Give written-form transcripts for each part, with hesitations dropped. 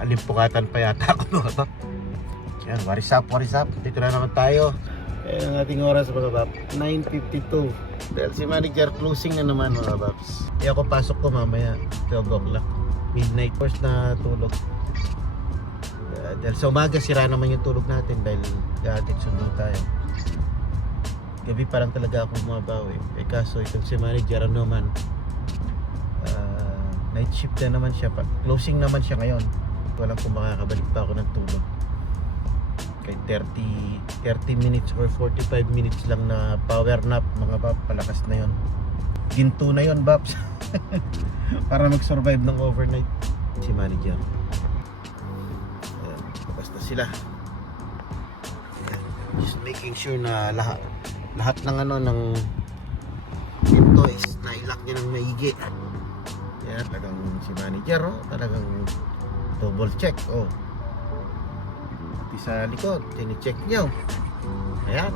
Alimpungatan pa yata ako mga bab. Yan, what is up, what is up? Dito na naman tayo. Ayan ang ating oras mga bab, 9:52. Dahil si manager closing na naman mga babs. Kaya ako pasok ko mamaya 12 o'clock, midnight. First na tulog. Dahil sa umaga sira naman yung tulog natin dahil gahatid sundo tayo. Gabi parang talaga ako bumabawi. Kaso itong si manager ano man, night shift na naman siya. Closing naman siya ngayon. Walang kung makakabalik pa ako ng tulog. Kay 30 minutes or 45 minutes lang na power nap mga bab. Palakas na yon. Ginto na yon babs. Para mag-survive ng overnight. Si manager. Ayan, basta sila. Ayan, just making sure na lahat ng ano ng toys na ilak niya ng maigi. Yan, talagang si manager talagang double check pati sa likod tini-check niyo. Ayan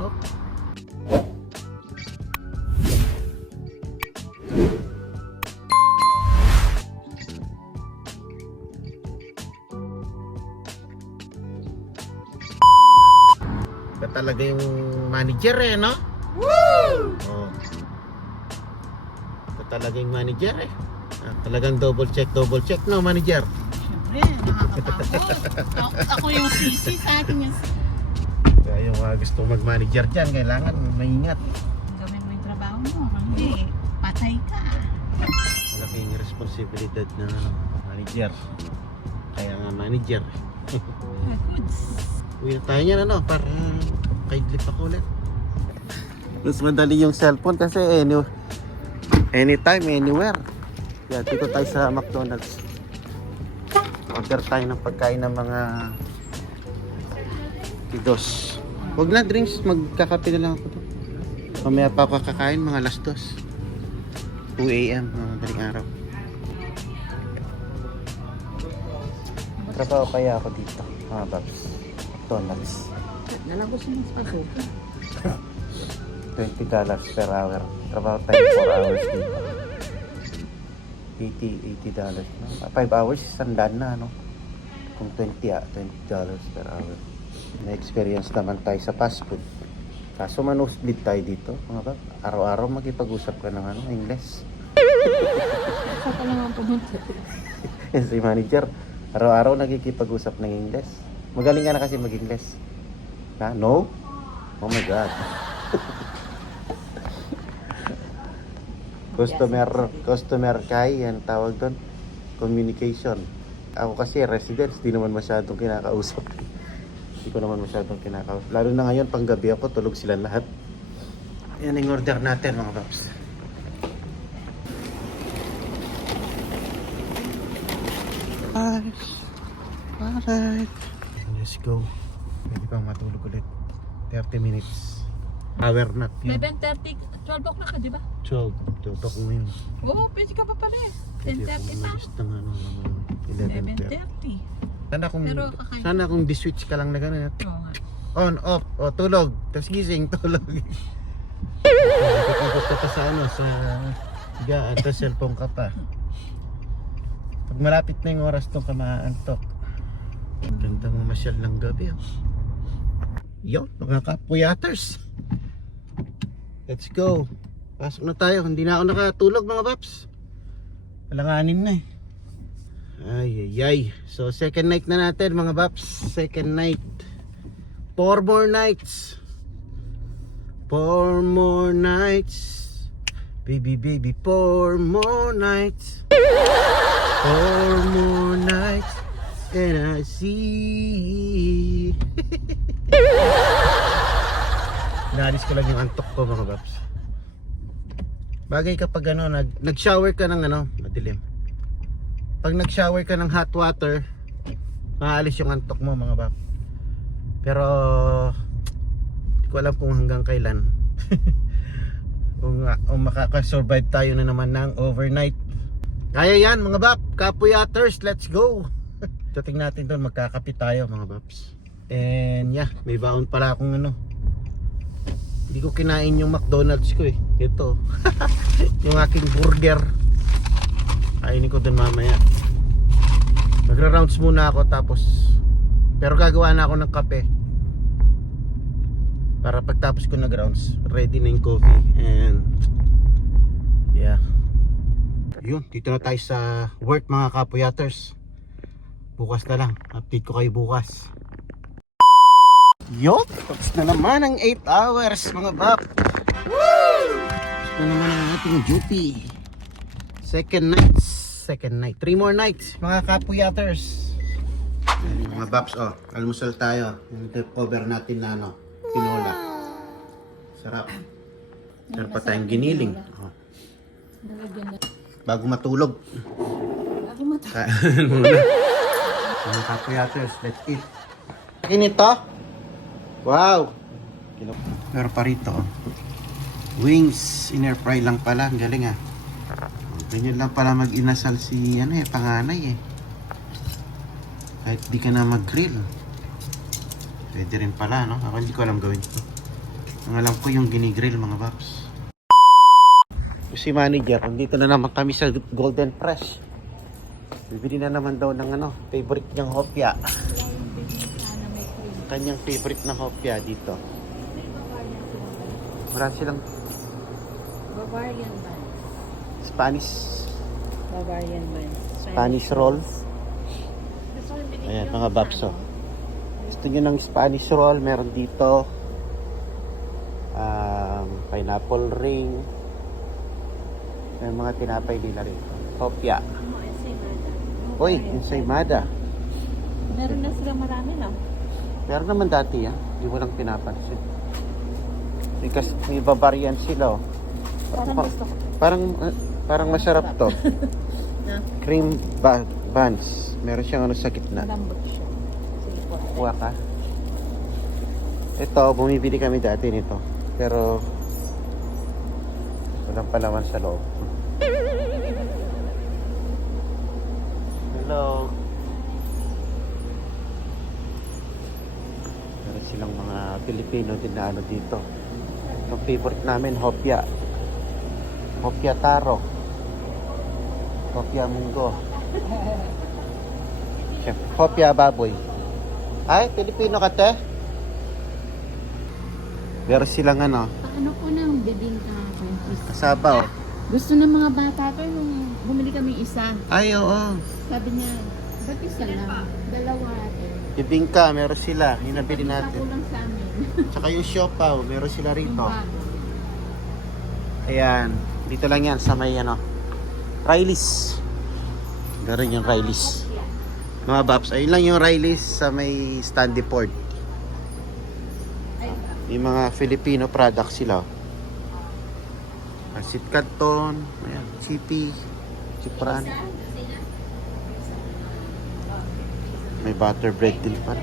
ba talaga yung manager no? Woo! Ba talaga yung manager talagang double check no manager? Siyempre, nakakapagod. Ako yung sisi sa akin yung kaya yung gusto mag-manager dyan kailangan maingat. gawin mo yung trabaho mo. Hindi, patay ka. Malaking responsibilidad na manager. Kaya nga manager. Goods. Uwi na tayo niyan para kaidlip ako ulit. Mas madali yung cellphone kasi anytime, anywhere. Kaya dito tayo sa McDonald's. Order tayo ng pagkain ng mga tidos. Huwag na drinks, magkakape na lang ako to. Mamaya pa ako kakain, mga alas 2 AM, mga madaling araw. Trabaho kaya ako dito, mga babs. McDonald's. Nalagos mo sa pasuka. $20 per hour. Trabaho tayo 4 hours dito. $80 na. 5 hours, sandaan na, no? Kung $20 per hour. May experience naman tayo sa fast food. Kaso manusbid tayo dito, mga bab. Araw-araw makipag-usap ka ng English. Isa pa lang ang pumunta. Yan si manager. Araw-araw nakikipag-usap ng English. Magaling ka na kasi mag-English. No? Oh my God. Customer kay yan tawag doon, communication. Ako kasi residents, di naman masyadong kinakausap. Hindi ko naman masyadong kinakausap. Lalo na ngayon, pang gabi ako, tulog sila lahat. Yan ang order natin mga paps. Alright. Let's go. Pwede pang matulog ulit. 30 minutes. Power nap yun. 11:30, 12 o'clock ka, di ba? 12 ako ngayon. Oo, pwede ka pa pala eh. Pwede 10:30 ako pa. umalis ng 11:30. 11:30. Pero kakain. Sana kung di-switch ka lang na gano'n. Oo nga. On, off, tulog. Tapos gising, tulog. Ikot ka pa sa sa higaan, tapos cellphone ka pa. Pag malapit na yung oras doon ka maaantok. Gandang mamasyal ng gabi. Yo, mga kapuyaters. Let's go. Pasok na tayo. Hindi na ako nakatulog mga paps. Alanganin na Ay. So second night na natin mga paps. Second night. 4 more nights. 4 more nights. Baby, 4 more nights. 4 more nights. And I see. Naalis ko lang yung antok ko mga paps. Bagay kapag nag-shower ka ng madilim. Pag nag-shower ka ng hot water, maalis yung antok mo mga paps. Pero hindi ko alam kung hanggang kailan. kung makaka-survive tayo na naman ng overnight. Kaya yan mga bap, kapuyaters, let's go. Tingnan natin doon, magkakapit tayo mga baps. And yeah, may baon pala akong Hindi ko kinain yung McDonald's ko Ito. Yung aking burger. Kainin ko dun mamaya. Magra-rounds muna ako tapos pero gagawa na ako ng kape para pagtapos ko nag-rounds ready na yung coffee and yeah. Yun, dito na tayo sa work mga kapuyaters. Bukas na lang, update ko kayo bukas. Yup, tapos na naman ang 8 hours mga bab. Woo! Tapos na naman ang ating duty. Second night, 3 more nights mga kapuyaters. Yan, mga babs, oh, almusal tayo. Yung cover natin na ano, tinola. Sarap. Meron pa tayong giniling. Oh. Bago matulog. Kain muna. Mga kapuyaters, let's eat. Kinito? Wow! Pero pa rito, oh. Wings, in air fry lang pala. Ang galing ah. Ganyan lang pala mag-inasal si panganay eh. Kahit di ka na mag-grill. Pwede rin pala, no? Ako hindi ko alam gawin ito. Ang alam ko yung ginigrill mga paps. Si manager, dito na naman kami sa Golden Fresh. Bibili na naman daw ng favorite niyang hopya. Kanyang favorite na hopya dito. Marami silang Bavarian man. Spanish Spanish roll. Ayan mga babso. Gusto nyo ng Spanish roll, meron dito pineapple ring. May mga tinapay nila rin. Hopya. Uy, ensaymada. Meron na sila marami na. Meron naman dati hindi mo lang pinapansin. Because may Bavarian sila oh. Parang gusto ko. Parang masarap to. Cream buns. Meron siyang sa gitna. Malambot siya. Sige po. Kuha ka. Ito, bumibili kami dati nito. Pero walang palaman sa loob. Hello. Meron silang mga Pilipino din na dito. Ang favorite namin, hopya. Hopya taro. Hopya munggo. Hopya baboy. Ay, Pilipino ka te? Meron silang Ano po ng bibingka? Kasabaw. Gusto ng mga bata to nung bumili kami isa. Ay, oo. Sabi niya, ba't isa lang? Dalawa ate. Bibingka, meron sila. Yung nabili natin. Isa lang sa amin. Tsaka yung siopaw, meron sila Yung rito. bago. Ayan. Dito lang yan sa may Rileys. Meron yung Rileys. Mga babs, ayun lang yung Rileys sa may Standy Port. Yung mga Filipino products sila. Asit Canton, ayan, chippy, chipran. May butter bread din pa.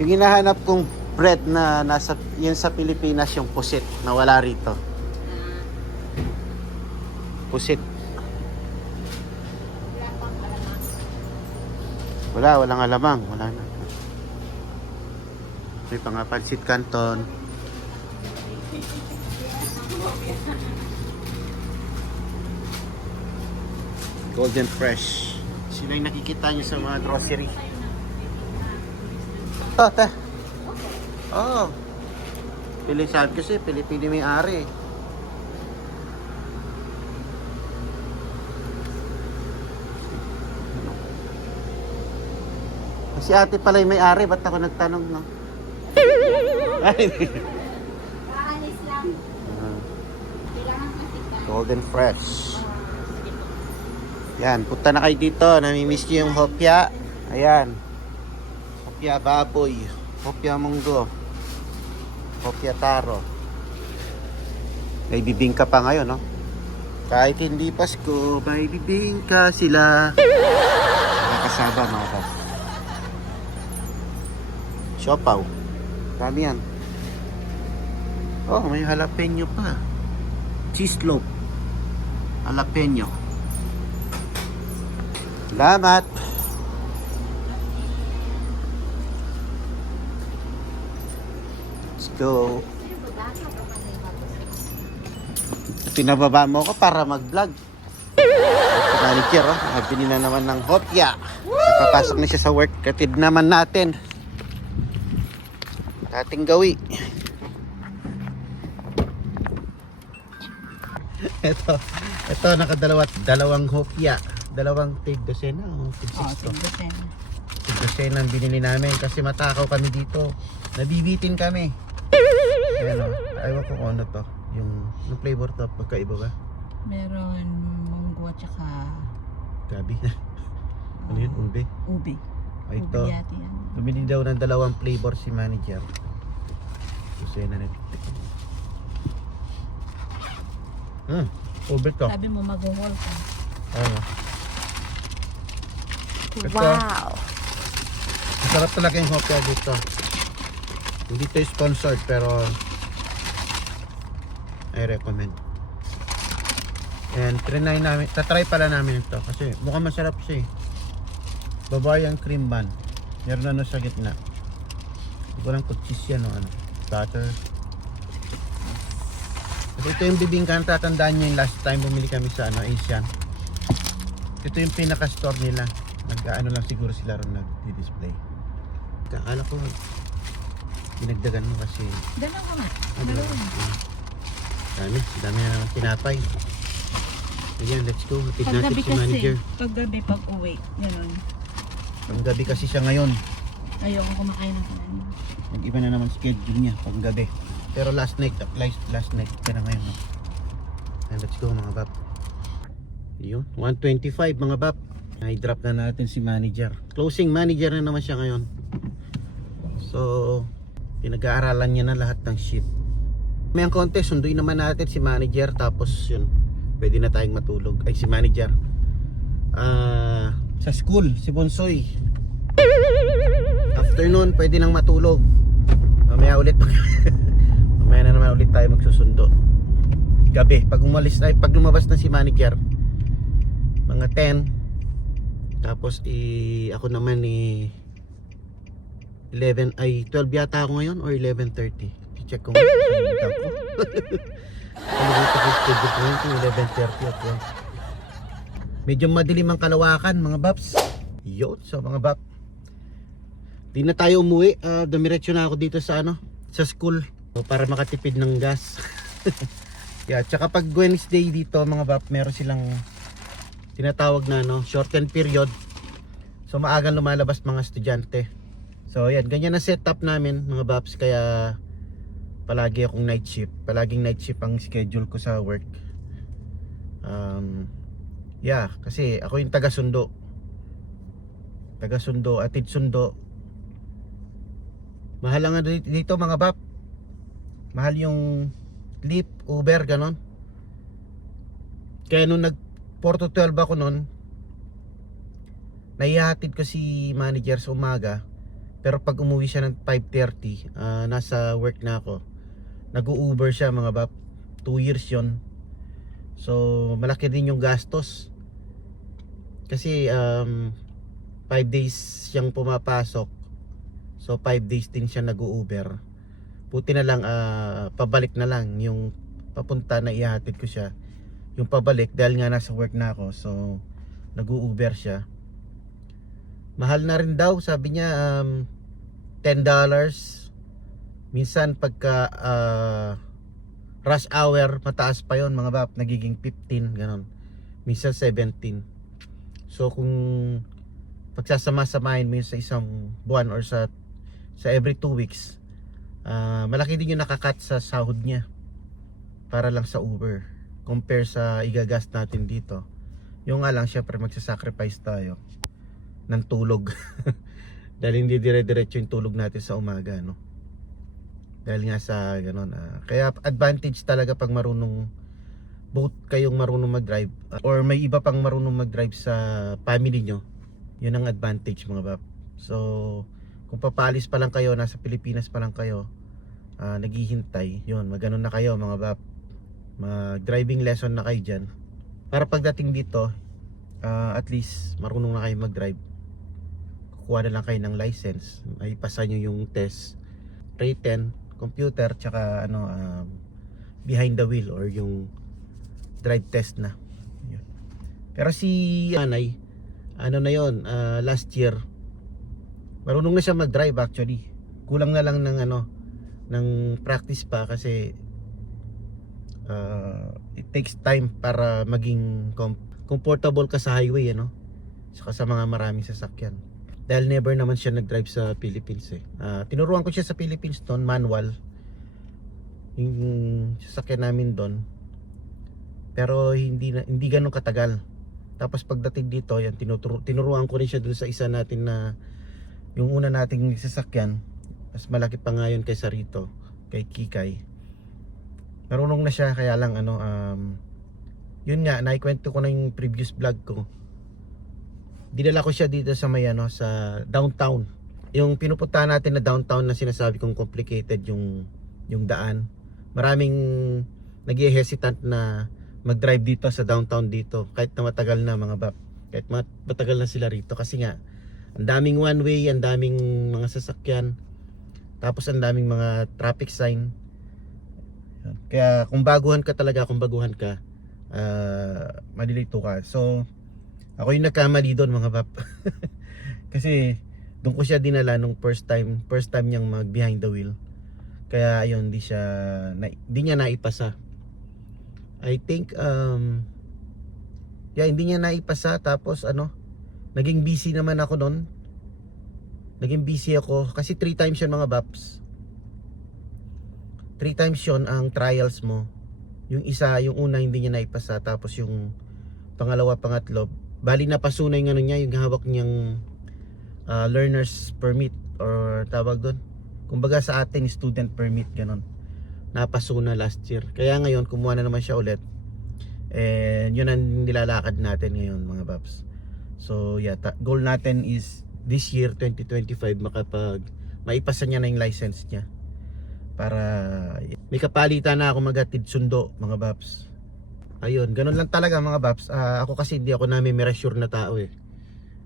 Yung hinahanap kong bread na nasa yun sa Pilipinas yung pusit na wala rito. Pusit. Walang alamang, wala na. May pangapansit Canton. Golden Fresh. Sino yung nakikita nyo sa mga grocery? Ito, te. Oo. Sabi kasi, Pilipino may ari. Si ate pala yung may-ari, ba't ako nagtanong, no? Kaalis lang. Kailangan kasi ka. Golden Fresh. Yan, punta na kayo dito. Namimiss nyo yung hopya. Ayan. Hopya baboy. Hopya munggo. Hopya taro. May bibingka pa ngayon, no? Kahit hindi Pasko, may bibingka sila. Nakasaba, mga ka. Siopaw. Dami yan. Oh, may jalapeno pa. Cheese loaf. Jalapeno. Salamat. Let's go. Pinababa mo ko para mag-vlog. manager, oh. Nabili na naman ng hopya. Napapasok na siya sa work. Katid naman natin. Dating gawi. ito dalawang hopya. Dalawang tig dosena o tig 6 to. Tig dosena ang binili namin kasi matakaw kami dito. Nabibitin kami. Ayan o. Ayaw ko kung ano to. Yung flavor to. Pagkaiba ba? Meron munggo at saka Gabi. Ano yun? Ube? ube. Ay, Ube ito. yata yan. Bumili daw ng dalawang flavor si manager. Dosena na tig. Ube to. Sabi mo mag-haul ka. Oo. Ito. Wow! Masarap talaga yung hopya dito. Hindi to sponsored pero I recommend. And trinay namin, tatry pala namin ito kasi mukhang masarap siya eh. Babae ang cream bun. Meron ano sa gitna. Hindi ko lang kung cheese yan o ano. Butter. Kasi ito yung bibingka, tatandaan nyo yung last time bumili kami sa ano, Asian. Ito yung pinaka store nila. Nag-ano lang siguro sila ron nag-display. Akala ko dinagdagan mo kasi Dalawa nga. dalawa. Dami na naman tinapay. Ayan, let's go. Hatid natin Paggabi si manager. kasi. Paggabi pag uwi. Ganun. Panggabi kasi siya ngayon. Ayoko kumakain ng kanin. Nag-iba na naman schedule niya panggabi. Pero last night ka na ngayon. No? And let's go mga bab. Yun, 125 mga bab. I-drop na natin si manager. Closing manager na naman siya ngayon. So, pinag-aaralan niya na lahat ng shit. May ang konti, sunduin naman natin si manager. Tapos yun, pwede na tayong matulog. Ay, si manager. Sa school, si Bonsoy. Afternoon, pwede nang matulog. Mamaya ulit. Mamaya na naman ulit tayo magsusundo. Gabi, pag lumabas na si manager, mga 10. Tapos ako naman 11 ay 12 yata ako ngayon or 11:30. I-check ko. Kalimutan ko. Kalimutan ko schedule ko ngayon kung 11:30 at 12. Medyo madilim ang Kalawakan mga baps. Yun, so mga bap. Di na tayo umuwi. Dumiretso na ako dito sa sa school. So, para makatipid ng gas. Yeah, tsaka pag Wednesday dito mga bap, meron silang tinatawag na shortened period. So maagang lumalabas mga estudyante. So yan, ganyan na setup namin mga baps. Kaya palagi akong night shift. Palaging night shift ang schedule ko sa work. Yeah, kasi ako yung taga-sundo. Atid sundo. Mahal lang dito mga bap. Mahal yung Lyft, Uber, ganon. Kaya nung 4 to 12 ako nun, naihatid ko si manager sa umaga. Pero pag umuwi siya ng 5:30, nasa work na ako. Nag-u-Uber siya mga bap. 2 years yon. So malaki din yung gastos. Kasi 5 days siyang pumapasok. So 5 days din siya nag-u-Uber. Buti na lang pabalik na lang yung papunta na ihatid ko siya. Yung pabalik dahil nga nasa work na ako, so nag-u-Uber siya. Mahal na rin daw, sabi niya $10. Minsan pagka rush hour mataas pa yon mga bap, nagiging 15 ganon. Minsan 17. So kung pagsasama-samahin mo yun sa isang buwan or sa every 2 weeks, malaki din yung nakakat sa sahod niya para lang sa Uber compare sa igagas natin dito. Yung nga lang, syempre magsasacrifice tayo ng tulog. Dahil hindi dire-diretso yung tulog natin sa umaga, no? Dahil nga sa ganon. Kaya advantage talaga pag marunong, both kayong marunong mag-drive or may iba pang marunong mag-drive sa family nyo. Yun ang advantage mga bab. So kung papalis pa lang kayo, nasa Pilipinas pa lang kayo, naghihintay, yun, magano na kayo mga bab. Mag-driving lesson na kayo dyan. Para pagdating dito, at least marunong na kayo mag-drive. Kukuha na lang kayo ng license. Ay pasa nyo yung test, written, computer, tsaka behind the wheel or yung drive test na. Yun. Pero si Anay, ano na yon, last year, marunong na siya mag-drive actually. Kulang na lang ng ng practice pa kasi it takes time para maging comfortable ka sa highway, saka sa mga maraming sasakyan. Dahil never naman siya nag-drive sa Philippines eh. Tinuruan ko siya sa Philippines doon, manual. Yung sasakyan namin doon. Pero hindi ganun katagal. Tapos pagdating dito, yan tinuruan ko rin siya doon sa isa natin na yung una nating sasakyan. Mas malaki pa nga yun kaysa rito, kay Kikay. Marunong na siya, kaya lang yun nga, naikwento ko na yung previous vlog ko. Dinala ko siya dito sa sa downtown. Yung pinupuntahan natin na downtown na sinasabi kong complicated yung daan. Maraming nag-hesitant na mag-drive dito sa downtown dito kahit na matagal na mga bap. Kahit matagal na sila rito kasi nga ang daming one way, ang daming mga sasakyan. Tapos ang daming mga traffic sign. Kaya kung baguhan ka, malilito ka. So ako yung nagkamali doon mga bap. Kasi doon ko siya dinala nung first time niyang mag behind the wheel. Kaya ayun, hindi niya naipasa. I think hindi niya naipasa. Tapos naging busy naman ako noon. Naging busy ako kasi 3 times yun mga baps. 3 times yun ang trials mo. Yung una hindi niya naipasa, tapos yung pangalawa, pangatlo, bali napaso na yung niya, yung hawak niyang learner's permit or tawag doon. Kumbaga sa atin student permit, ganon. Napaso na last year. Kaya ngayon kumuha na naman siya ulit. And yun ang nilalakad natin ngayon mga paps. So yeah, goal natin is this year 2025 maipasa niya na yung license niya. Para may kapalitan na ako maghatid sundo mga paps. Ayun, ganun lang talaga mga paps. Ako kasi hindi ako nami-measure na tao eh.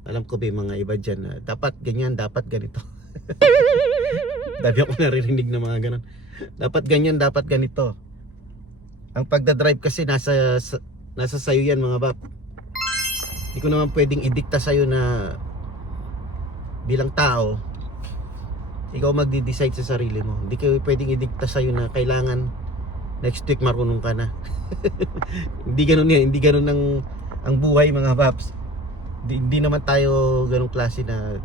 Alam ko may mga iba dyan na dapat ganyan, dapat ganito. Dami ako naririnig na mga ganun. Dapat ganyan, dapat ganito. Ang pagdadrive kasi nasa sayo yan mga bap. Hindi ko naman pwedeng idikta sa'yo na bilang tao ikaw magdi-decide sa sarili mo. Hindi ko pwedeng idikta sa'yo na kailangan next week marunong ka na. Hindi ganun yan. Hindi ganun ang buhay mga paps. Hindi naman tayo ganung klase na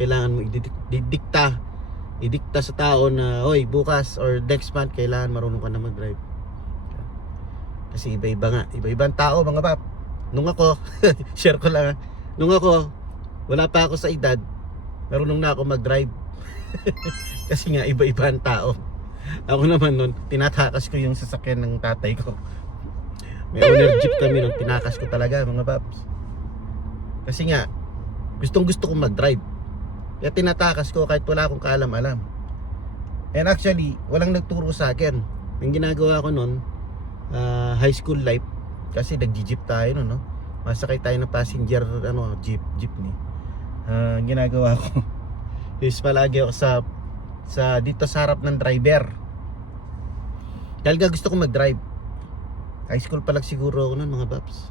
kailangan mo idikta sa tao na oy bukas or next month kailangan marunong ka na mag-drive. Kasi iba-ibang tao mga pap. Nung ako share ko lang, nung ako wala pa ako sa edad, marunong na ako mag-drive. Kasi nga iba-ibang tao. Ako naman nun, tinatakas ko yung sasakyan ng tatay ko. May owner jeep kami nun, tinakas ko talaga mga paps. Kasi nga gustong gusto kong mag-drive. Kaya tinatakas ko kahit wala akong kaalam-alam. And actually, walang nagturo sa akin. Yung ginagawa ko nun, high school life, kasi nag-jeep tayo nun, no? Masakay tayo ng passenger, jeepney. Ginagawa ko is palagi ako sa dito sa harap ng driver. Dahil gusto ko mag-drive. High school pa lang siguro ako nun mga paps.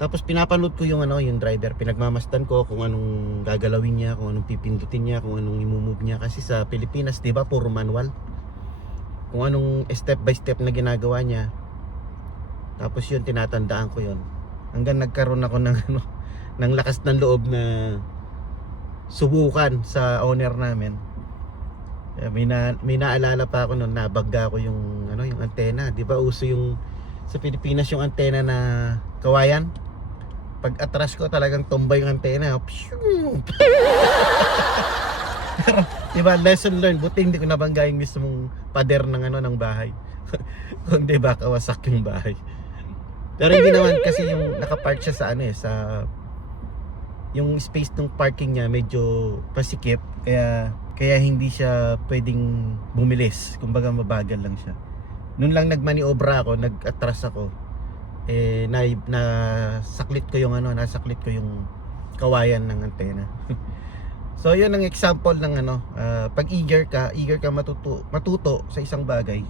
Tapos pinapanood ko yung driver, pinagmamasdan ko kung anong gagalawin niya, kung anong pipindutin niya, kung anong i-move niya kasi sa Pilipinas, 'di ba, puro manual. Kung anong step by step na ginagawa niya. Tapos yun tinatandaan ko yun. Hanggang nagkaroon ako ng lakas ng loob na subukan sa owner namin. May naalala pa ako noon, nabagga ko yung yung antena, 'di ba? Uso yung sa Pilipinas yung antena na kawayan. Pag atras ko talagang tumbay yung antena. Pero diba, lesson learned. Buti hindi ko nabangga yung mismong pader ng ng bahay. Kundi baka wasak yung bahay. Pero hindi naman kasi yung nakapark siya sa sa yung space ng parking niya medyo pasikip, kaya hindi siya pwedeng bumilis. Kumbaga mabagal lang siya. Noon lang nagmaniobra ako, nag-atras ako. Nasaklit ko yung nasaklit ko yung kawayan ng antena. So yun ang example ng pag eager ka matuto sa isang bagay,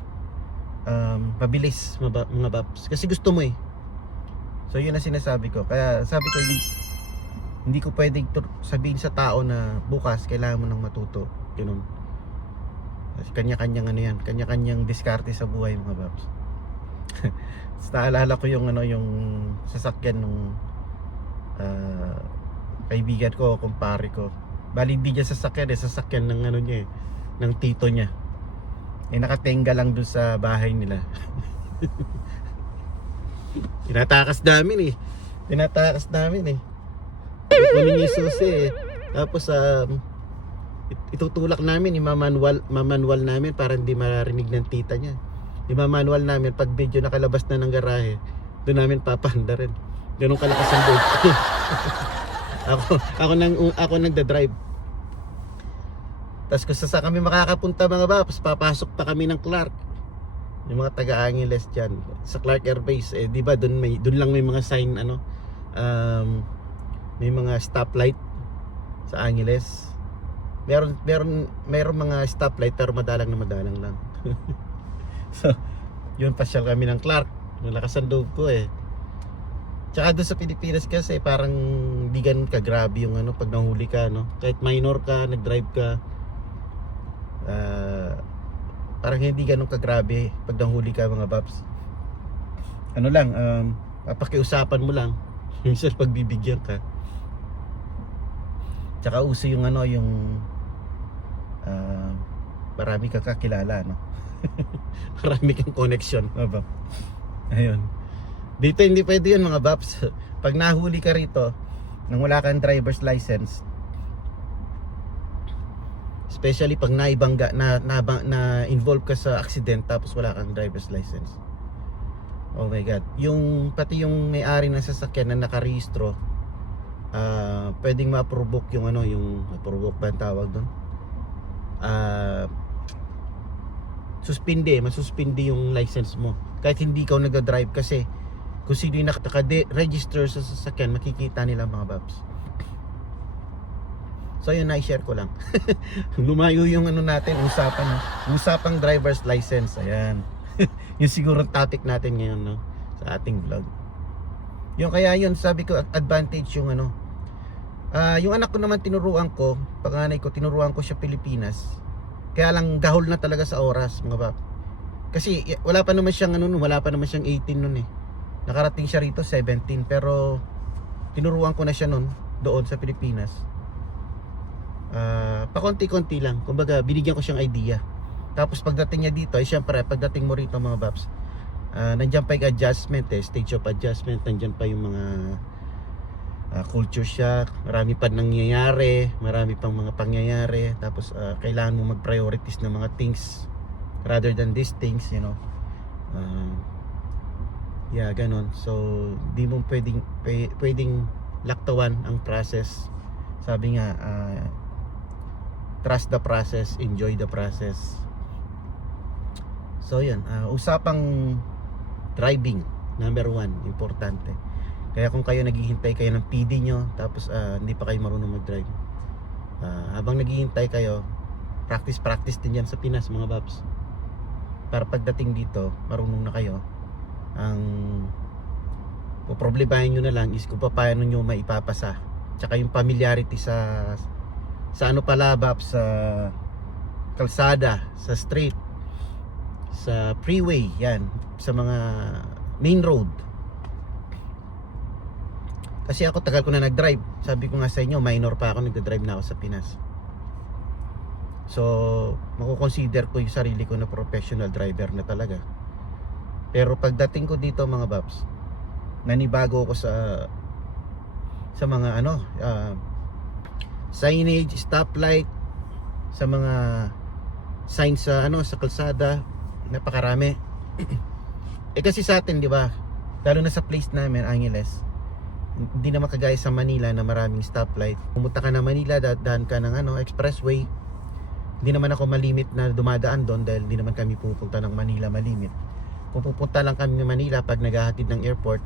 pabilis mga paps. Kasi gusto mo So yun ang sinasabi ko. Kaya sabi ko, hindi ko pwedeng sabihin sa tao na bukas kailangan mo nang matuto. Ganun. Kasi kanya-kanyang ano yan, kanya-kanyang diskarte sa buhay mga babs. Tapos naalala ko yung ano, yung sasakyan nung kaibigan ko, kumpare ko. Bali hindi niya sasakyan sasakyan ng ano niya ng tito niya. Nakatenga lang dun sa bahay nila. Tinatakas namin eh. Kunin niya yung susi eh. Tapos itutulak namin, manual namin para hindi marinig ng tita niya. Manual namin pag medyo nakalabas na ng garahe, doon namin papanda rin. Ganun kalakas ang boat. ako nagda-drive. Tapos kung saan kami makakapunta mga babs, papasok pa kami ng Clark. Yung mga taga-Angeles dyan sa Clark Air Base, eh, di ba doon lang may mga sign ano, may mga stoplight sa Angeles. Meron mga stoplight pero madalang lang. So, yun, pasyal kami ng Clark. Malakas ang loob ko eh. Tsaka doon sa Pilipinas kasi parang di ganun kagrabe yung ano pag nahuli ka, no? Kahit minor ka, nag-drive ka, parang hindi ganun kagrabe pag nahuli ka mga babs. Ano lang, papakiusapan mo lang. Minsan pagbibigyan ka. Tsaka uso yung ano, yung marami kang kakilala, no? Marami kang connection, mga babs. Ayun. Dito hindi pwede yun mga babs. Pag nahuli ka rito nang wala kang driver's license, especially pag naibangga na involve ka sa accident tapos wala kang driver's license, oh my god, yung pati yung may-ari ng sasakyan na nakarehistro, pwedeng ma-provoke yung ano, yung ma-provoke ba ang tawag doon, masuspindi yung license mo kahit hindi ka nagda-drive, kasi kung sino yung naka-register sa sasakyan makikita nila mga babs. So yun, na-share ko lang. Lumayo yung ano natin, usapang driver's license. Ayan. Yung siguro topic natin ngayon, no, sa ating vlog. Yung kaya yun, sabi ko advantage yung ano. Yung anak ko naman tinuruan ko, panganay ko tinuruan ko siya Pilipinas. Kaya lang gahol na talaga sa oras mga bab. Kasi wala pa naman siyang 18 nun eh. Nakarating siya rito 17, pero tinuruan ko na siya nun doon sa Pilipinas. Pakonti-konti lang. Kumbaga binigyan ko siyang idea. Tapos pagdating niya dito, ay syempre pagdating mo rito mga babs, nandiyan pa yung adjustment stage of adjustment, nandiyan pa yung mga culture shock, marami pa nangyayari, marami pang mga pangyayari. Tapos kailangan mo mag-priorities ng mga things rather than these things, you know. Yeah, ganon. So, di mo pwedeng laktawan ang process. Sabi nga, trust the process, enjoy the process. So, yun. Usapang driving, number 1, importante. Kaya kung kayo naghihintay kayo ng PD nyo, tapos hindi pa kayo marunong mag-drive, habang naghihintay kayo, practice din yan sa Pinas mga babs. Para pagdating dito, marunong na kayo. Ang poproblemahin nyo na lang is kung paano nyo maipapasa, tsaka yung familiarity sa ano pala babs, sa kalsada, sa street, sa freeway, yan, sa mga main road. Kasi ako tagal ko na nag-drive. Sabi ko nga sa inyo, minor pa ako, nagda-drive na ako sa Pinas. So, makukonsider ko yung sarili ko na professional driver na talaga. Pero pagdating ko dito mga babs, nanibago ako sa mga ano, signage, stoplight, sa mga signs sa ano, sa kalsada, napakarami. Kasi sa atin, di ba, lalo na sa place namin, Angeles, hindi naman kagaya sa Manila na maraming stoplight. Pumunta ka na Manila, daan ka ng ano, expressway. Hindi naman ako malimit na dumadaan doon dahil hindi naman kami pupunta ng Manila malimit. Kung pupunta lang kami ng Manila pag naghahatid ng airport,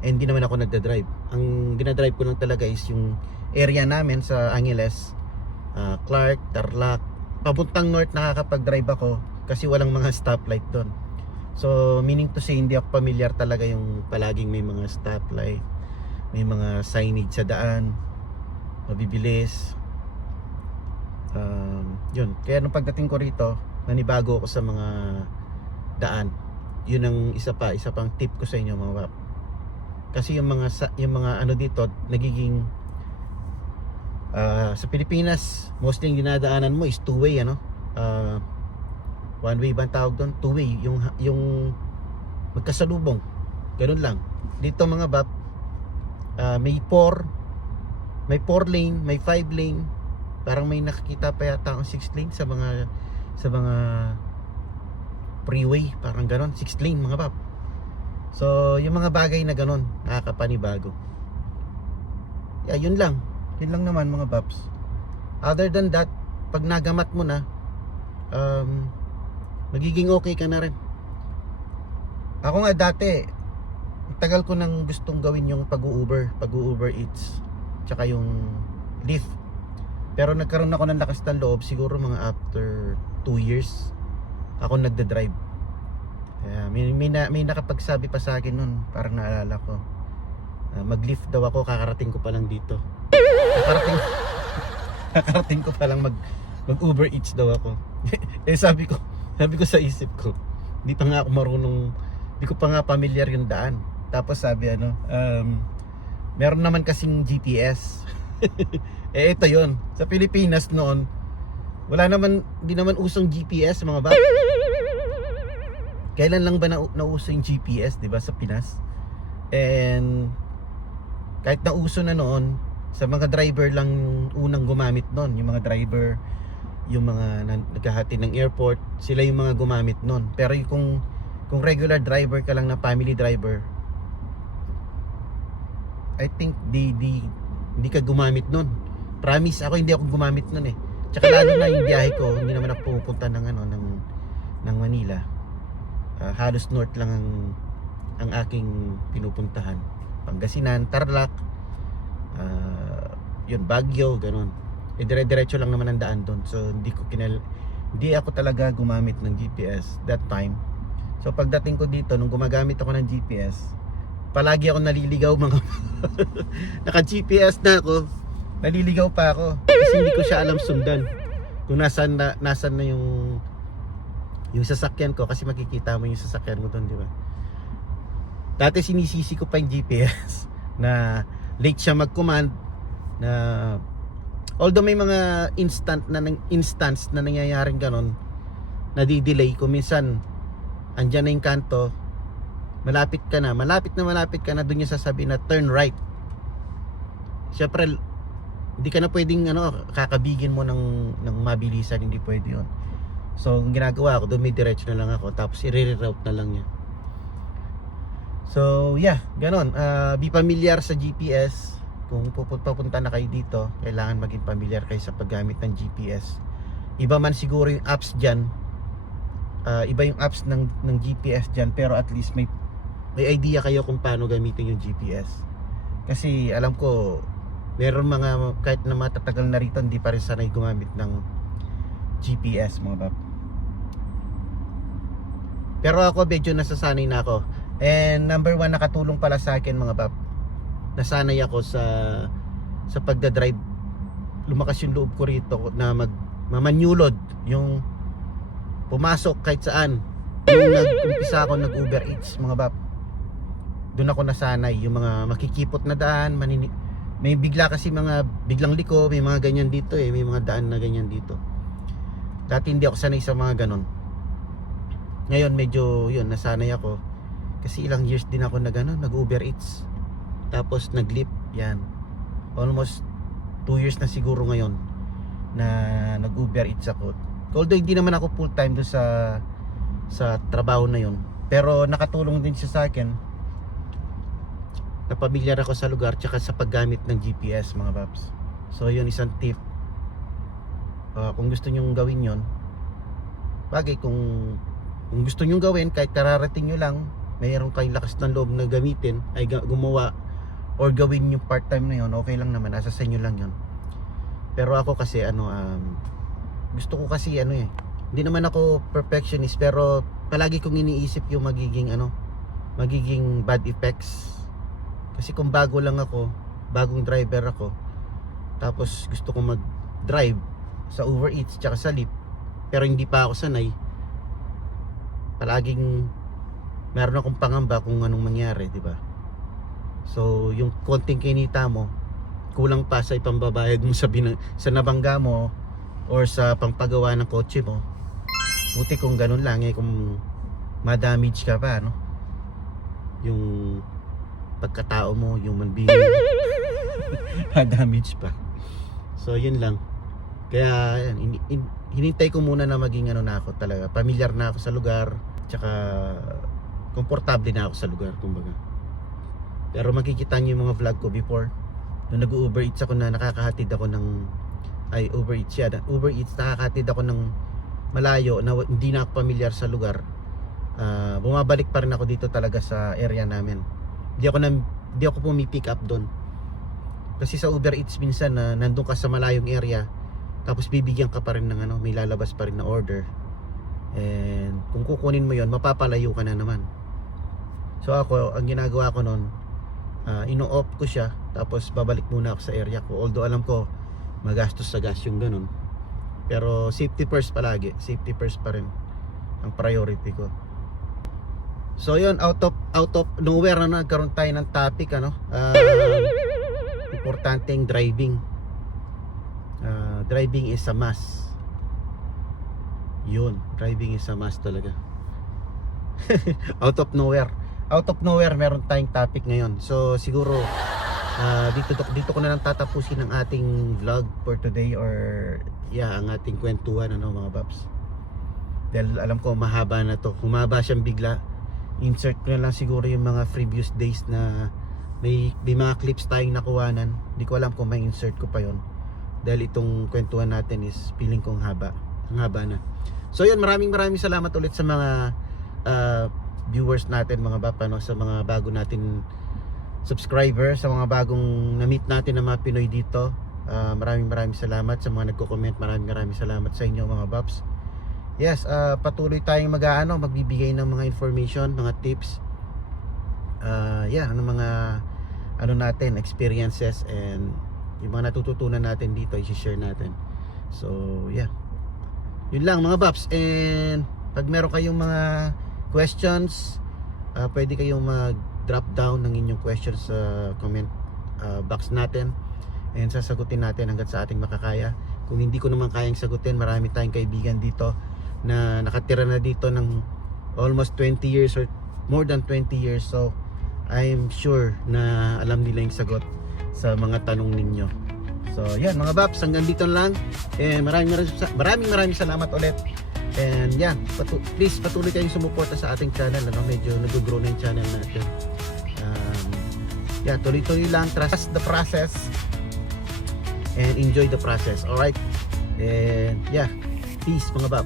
hindi naman ako nagda-drive. Ang ginadrive ko lang talaga is yung area namin sa Angeles, Clark, Tarlac. Papuntang north nakakapag-drive ako kasi walang mga stoplight doon. So meaning to say, hindi ako familiar talaga yung palaging may mga stoplight, may mga signage sa daan, mabibilis. Yun, kaya nung pagdating ko rito, nanibago ako sa mga daan. Yun ang isa pang tip ko sa inyo mga bab. Kasi yung mga ano dito nagiging sa Pilipinas, mostly yung dinadaanan mo is two-way, ano? One way ba ang tawag doon? Two way, yung magkasalubong. Ganun lang. Dito mga bab, may 4 lane, may 5 lane. Parang may nakikita pa yata ang 6 lane sa mga freeway, parang ganon, 6 lane mga bab. So yung mga bagay na ganon, nakakapanibago. Yeah, yun lang naman mga babs. Other than that, pag nagamat mo na, magiging okay ka na rin. Ako nga dati, tagal ko nang gustong gawin yung pag-Uber Eats, tsaka yung Lyft. Pero nagkaroon ako ng lakas ng loob, siguro mga after 2 years ako nagde-drive. Kaya may nakapagsabi pa sa akin nun, parang naalala ko, mag-Lyft daw ako, kakarating ko pa lang dito. Kakarating ko pa lang mag-Uber Eats daw ako. Eh sabi ko sa isip ko, hindi pa nga ako marunong, hindi ko pa nga familiar yung daan. Tapos sabi meron naman kasing GPS. Eh ito yon, sa Pilipinas noon hindi naman usong GPS mga bab. Kailan lang ba nauso yung GPS, di ba, sa Pinas? And kahit nauso na noon, sa mga driver lang unang gumamit noon, yung mga driver, yung mga naghahati ng airport, sila yung mga gumamit nun. Pero kung regular driver ka lang na family driver, I think hindi ka gumamit nun. Promise, hindi ako gumamit nun eh. Tsaka lalo na yung biyahe ko, hindi naman ako pupunta ng Manila. Halos north lang ang aking pinupuntahan. Pangasinan, Tarlac, yun, Baguio, ganun. Eh dire-diretso lang naman ang daan doon. So hindi ako talaga gumamit ng GPS that time. So pagdating ko dito, nung gumagamit ako ng GPS, palagi ako naliligaw mga naka GPS na ako, naliligaw pa ako kasi hindi ko siya alam sundan kung nasaan na yung sasakyan ko, kasi makikita mo yung sasakyan mo doon, di ba? Dati sinisisi ko pa yung GPS na late siya mag-command, na although may mga instance na nangyayaring ganon, nadidelay kung minsan andyan na yung kanto, malapit ka na doon niya sasabihin na turn right. Syempre hindi ka na pwedeng kakabigin mo ng mabilisan, hindi pwede yun. So ang ginagawa ko, doon may diretso na lang ako, tapos i-reroute na lang niya. So yeah, ganon. Be familiar sa GPS. Kung papunta na kayo dito, kailangan maging familiar kayo sa paggamit ng GPS. Iba man siguro yung apps dyan, iba yung apps ng GPS dyan, pero at least may idea kayo kung paano gamitin yung GPS. Kasi alam ko, meron mga, kahit na matatagal na rito, hindi pa rin sanay gumamit ng GPS mga bab. Pero ako medyo nasasanay na ako. And number 1, nakatulong pala sa akin mga bab, nasanay ako sa pagdadrive. Lumakas yung loob ko rito na mamanyulod, yung pumasok kahit saan. Nung nag-umpisa ako nag-Uber Eats mga bab, doon ako nasanay. Yung mga makikipot na daan, may bigla kasi mga biglang liko, may mga ganyan dito eh, may mga daan na ganyan dito. Dati hindi ako sanay sa mga ganon. Ngayon medyo yun, nasanay ako. Kasi ilang years din ako nag-Uber Eats. Tapos nag-Lyft, yan. Almost 2 years na siguro ngayon na nag-Uber Eats ako. Although hindi naman ako full time doon sa trabaho na yun, pero nakatulong din siya sa akin. Napamilyar ako sa lugar tsaka sa paggamit ng GPS mga babs. So yun, isang tip. Kung gusto nyong gawin yon, bagay kung gusto nyong gawin, kahit kararating nyo lang, mayroon kayong lakas ng loob na gamitin, ay gumawa or gawin yung part time na yun, okay lang naman, nasa sa inyo lang yun. Pero ako kasi gusto ko kasi hindi naman ako perfectionist, pero palagi kong iniisip yung magiging bad effects. Kasi kung bago lang ako, bagong driver ako, tapos gusto kong mag-drive sa overeats tsaka sa lift, pero hindi pa ako sanay, palaging meron akong pangamba kung anong mangyari, di ba? So yung konting kinita mo, kulang pa sa ipambabayad mo sa nabangga mo or sa pangpagawa ng kotse mo. Buti kung ganun lang, kung ma-damage ka pa, no? Yung pagkatao mo, human being, ma-damage pa. So yun lang. Kaya hinintay ko muna na maging na ako talaga, familiar na ako sa lugar, tsaka komportable na ako sa lugar, kumbaga. Pero makikita niyo yung mga vlog ko before, nung nag-Uber Eats ako na nakakahatid ako ng Uber Eats, nakakahatid ako ng malayo na hindi na ako familiar sa lugar. Bumabalik pa rin ako dito talaga sa area namin. Hindi ako pumipick up doon. Kasi sa Uber Eats minsan na nandun ka sa malayong area, tapos bibigyan ka pa rin ng may lalabas pa rin na order. And kung kukunin mo yon, mapapalayo ka na naman. So ako, ang ginagawa ko noon, ino-off ko siya, tapos babalik muna ako sa area ko. Although alam ko magastos sa gas yung ganun, pero safety first palagi. Safety first pa rin ang priority ko. So yun, out of nowhere na nagkaroon tayo ng topic, importanteng driving. Driving is a must. Yun, driving is a must talaga. Out of nowhere meron tayong topic ngayon. So siguro dito ko na lang tatapusin ang ating vlog for today, or ang ating kwentuhan, mga paps. Dahil alam ko mahaba na to. Humaba siyang bigla. Insert ko na lang siguro yung mga previous days na may mga clips tayong nakuhanan. Hindi ko alam kung may insert ko pa yon, dahil itong kwentuhan natin is feeling kong haba. Ang haba na. So yun, maraming salamat ulit sa mga viewers natin, mga bap, sa mga bago natin subscriber, sa mga bagong na-meet natin ng mga Pinoy dito. Maraming salamat sa mga nagko-comment. Maraming salamat sa inyo, mga baps. Yes, patuloy tayong magbibigay ng mga information, mga tips, mga natin, experiences, and yung mga natututunan natin dito, i-share natin. So yun lang, mga baps. And pag meron kayong mga questions, pwede kayong mag-drop down ng inyong questions sa comment box natin, and sasagutin natin hanggat sa ating makakaya. Kung hindi ko naman kayang sagutin, marami tayong kaibigan dito na nakatira na dito ng almost 20 years or more than 20 years. So I'm sure na alam nila yung sagot sa mga tanong ninyo. So yan, mga baps, hanggang dito lang. And maraming salamat ulit. And please patuloy kayong sumuporta sa ating channel. Medyo nag-grow na yung channel natin. Tuloy-tuloy lang, trust the process and enjoy the process. Alright? And peace, mga bab.